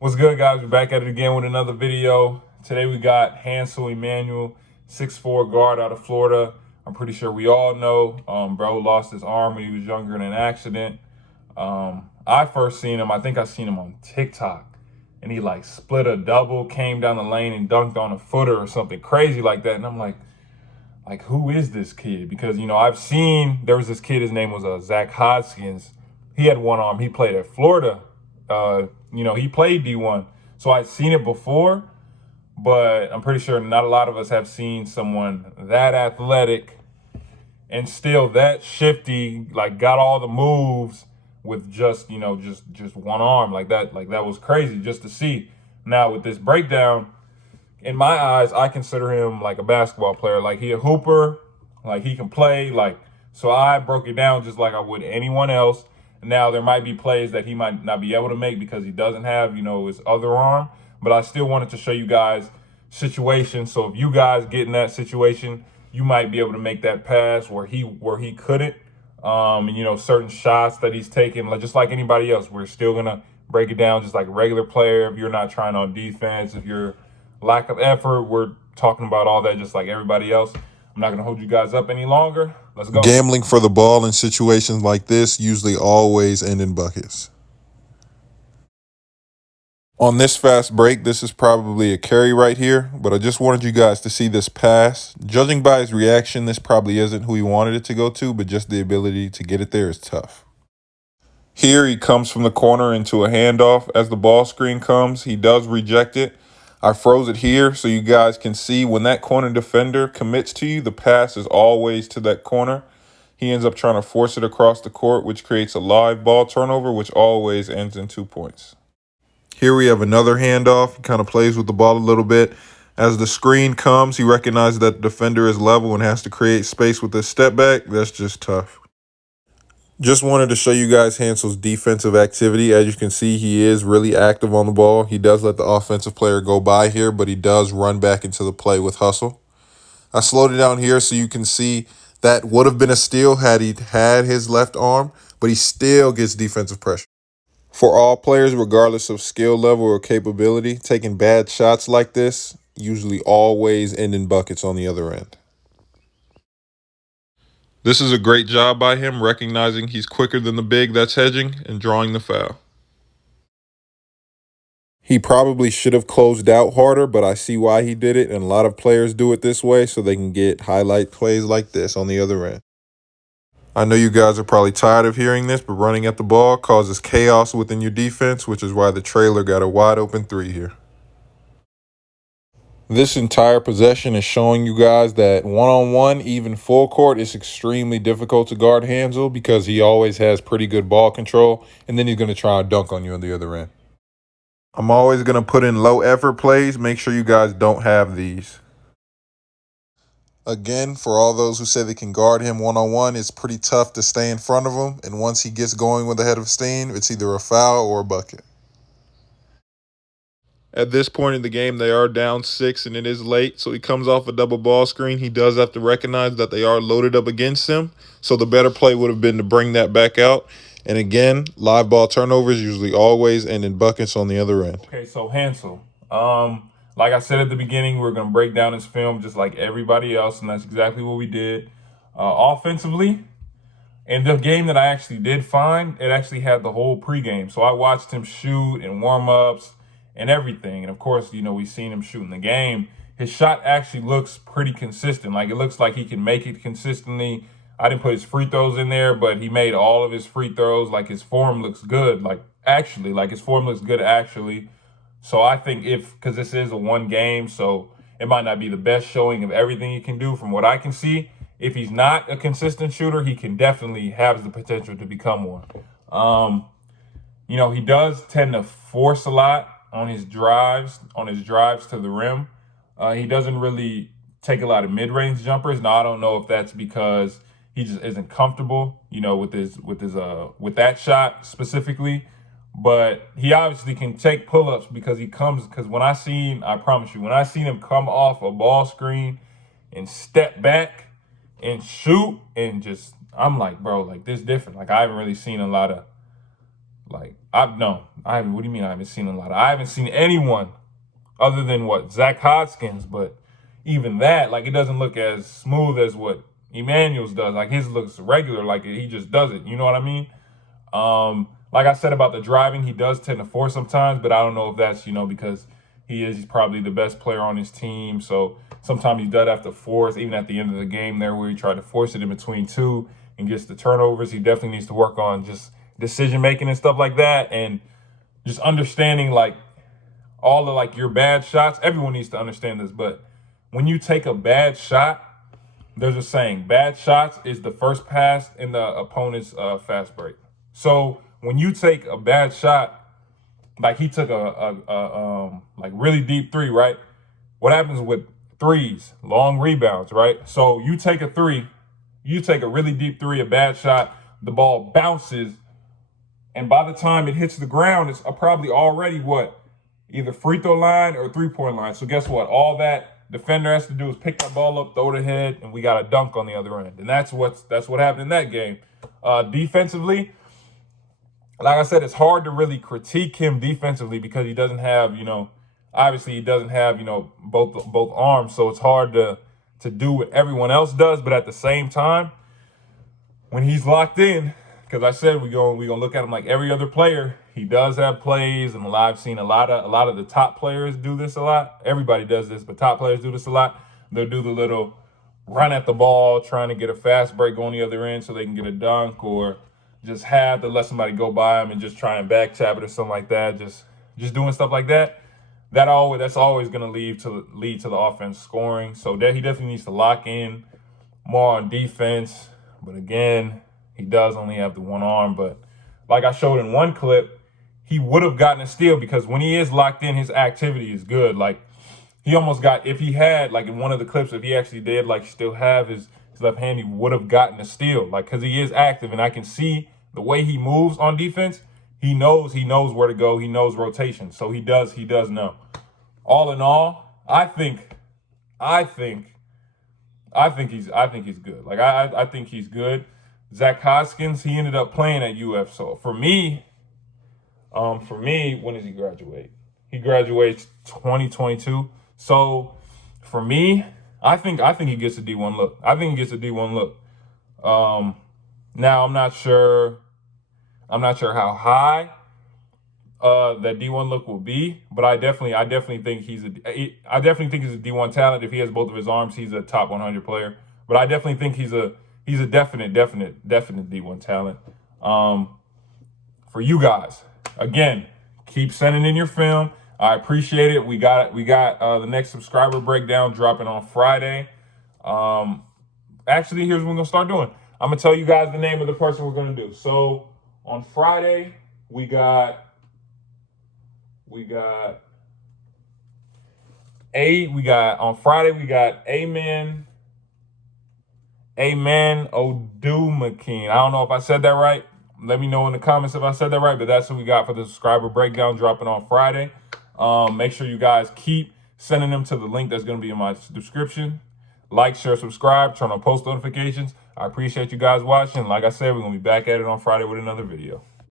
What's good, guys? We're back at it again with another video. Today we got Hansel Enmanuel, 6'4" guard out of Florida. I'm pretty sure we all know. Bro lost his arm when he was younger in an accident. I first seen him, I think I seen him on TikTok. And he like split a double, came down the lane and dunked on a footer or something crazy like that. And I'm like, who is this kid? Because, I've seen, there was this kid, his name was Zach Hodgkins. He had one arm. He played at Florida. He played D1. So I'd seen it before, but I'm pretty sure not a lot of us have seen someone that athletic and still that shifty, like got all the moves with just one arm. Like that was crazy just to see. Now with this breakdown, in my eyes, I consider him like a basketball player. Like he a hooper, like he can play. So I broke it down just like I would anyone else. Now there might be plays that he might not be able to make because he doesn't have, his other arm. But I still wanted to show you guys situations. So if you guys get in that situation, you might be able to make that pass where he couldn't. Certain shots that he's taken, just like anybody else, we're still gonna break it down just like a regular player. If you're not trying on defense, if you're lack of effort, we're talking about all that just like everybody else. I'm not going to hold you guys up any longer. Let's go. Gambling for the ball in situations like this usually always end in buckets. On this fast break, this is probably a carry right here, but I just wanted you guys to see this pass. Judging by his reaction, this probably isn't who he wanted it to go to, but just the ability to get it there is tough. Here he comes from the corner into a handoff. As the ball screen comes, he does reject it. I froze it here so you guys can see when that corner defender commits to you, the pass is always to that corner. He ends up trying to force it across the court, which creates a live ball turnover, which always ends in 2 points. Here we have another handoff. He kind of plays with the ball a little bit. As the screen comes, he recognizes that the defender is level and has to create space with his step back. That's just tough. Just wanted to show you guys Hansel's defensive activity. As you can see, he is really active on the ball. He does let the offensive player go by here, but he does run back into the play with hustle. I slowed it down here so you can see that would have been a steal had he had his left arm, but he still gets defensive pressure. For all players, regardless of skill level or capability, taking bad shots like this usually always end in buckets on the other end. This is a great job by him, recognizing he's quicker than the big that's hedging and drawing the foul. He probably should have closed out harder, but I see why he did it, and a lot of players do it this way so they can get highlight plays like this on the other end. I know you guys are probably tired of hearing this, but running at the ball causes chaos within your defense, which is why the trailer got a wide open 3 here. This entire possession is showing you guys that one-on-one, even full court, is extremely difficult to guard Hansel because he always has pretty good ball control, and then he's going to try and dunk on you on the other end. I'm always going to put in low effort plays. Make sure you guys don't have these. Again, for all those who say they can guard him one-on-one, it's pretty tough to stay in front of him, and once he gets going with a head of steam, it's either a foul or a bucket. At this point in the game, they are down 6 and it is late, so he comes off a double ball screen. He does have to recognize that they are loaded up against him, so the better play would have been to bring that back out. And again, live ball turnovers usually always end in buckets on the other end. Okay, so Hansel, like I said at the beginning, we're going to break down his film just like everybody else, and that's exactly what we did. Offensively, in the game that I actually did find, it actually had the whole pregame. So I watched him shoot and warm-ups and everything. And of course, we've seen him shoot in the game. His shot actually looks pretty consistent. Like, it looks like he can make it consistently. I didn't put his free throws in there, but he made all of his free throws. Like, his form looks good. His form looks good, actually. So I think because this is a one game, so it might not be the best showing of everything he can do from what I can see. If he's not a consistent shooter, he can definitely have the potential to become one. He does tend to force a lot on his drives to the rim. He doesn't really take a lot of mid-range jumpers. Now, I don't know if that's because he just isn't comfortable, with that shot specifically. But he obviously can take pull-ups because when I seen him come off a ball screen and step back and shoot and I'm like, bro, like, this different. Like, I haven't really seen a lot of Like, I haven't. What do you mean I haven't seen a lot? I haven't seen anyone other than what Zach Hodgkins, but even that, like, it doesn't look as smooth as what Emmanuel's does. Like, his looks regular, like he just does it. You know what I mean? Like I said about the driving, he does tend to force sometimes, but I don't know if that's, because he's probably the best player on his team. So sometimes he does have to force, even at the end of the game there where he tried to force it in between two and gets the turnovers. He definitely needs to work on just decision making and stuff like that, and just understanding like all the like your bad shots. Everyone needs to understand this, but when you take a bad shot, there's a saying: bad shots is the first pass in the opponent's fast break. So when you take a bad shot, like he took a like really deep three, right? What happens with threes? Long rebounds, right? So you take a three, you take a really deep three, a bad shot, the ball bounces, and by the time it hits the ground, it's probably already what? Either free throw line or 3-point line. So guess what? All that defender has to do is pick that ball up, throw it ahead, and we got a dunk on the other end. And that's what happened in that game. Defensively, like I said, it's hard to really critique him defensively because he doesn't have, obviously he doesn't have, both arms. So it's hard to do what everyone else does. But at the same time, when he's locked in, because I said we're gonna look at him like every other player. He does have plays, and I've seen a lot of the top players do this a lot. Everybody does this, but top players do this a lot. They'll do the little run at the ball, trying to get a fast break on the other end so they can get a dunk, or just have to let somebody go by him and just try and back tap it or something like that. Just doing stuff like that. That's always going to lead to the offense scoring. So that he definitely needs to lock in more on defense. But again, he does only have the one arm. But like I showed in one clip, he would have gotten a steal because when he is locked in, his activity is good. Like he almost got, if he had, like in one of the clips, if he actually did like still have his left hand, he would have gotten a steal. Like, because he is active, and I can see the way he moves on defense. He knows where to go. He knows rotation. So he does know. All in all, I think he's good. Like I think he's good. Zach Hoskins, he ended up playing at UF. So for me, when does he graduate? He graduates 2022. So for me, I think he gets a D1 look. Now I'm not sure how high that D1 look will be, but I definitely think he's a D1 talent. If he has both of his arms, he's a top 100 player. But I definitely think he's a definite D1 talent. For you guys, again, keep sending in your film. I appreciate it. We got the next subscriber breakdown dropping on Friday. Actually, here's what we're gonna start doing. I'm gonna tell you guys the name of the person we're gonna do. So on Friday, we got Amen Odumakeen. I don't know if I said that right. Let me know in the comments if I said that right, but that's what we got for the subscriber breakdown dropping on Friday. Make sure you guys keep sending them to the link that's going to be in my description. Like, share, subscribe, turn on post notifications. I appreciate you guys watching. Like I said, we're going to be back at it on Friday with another video.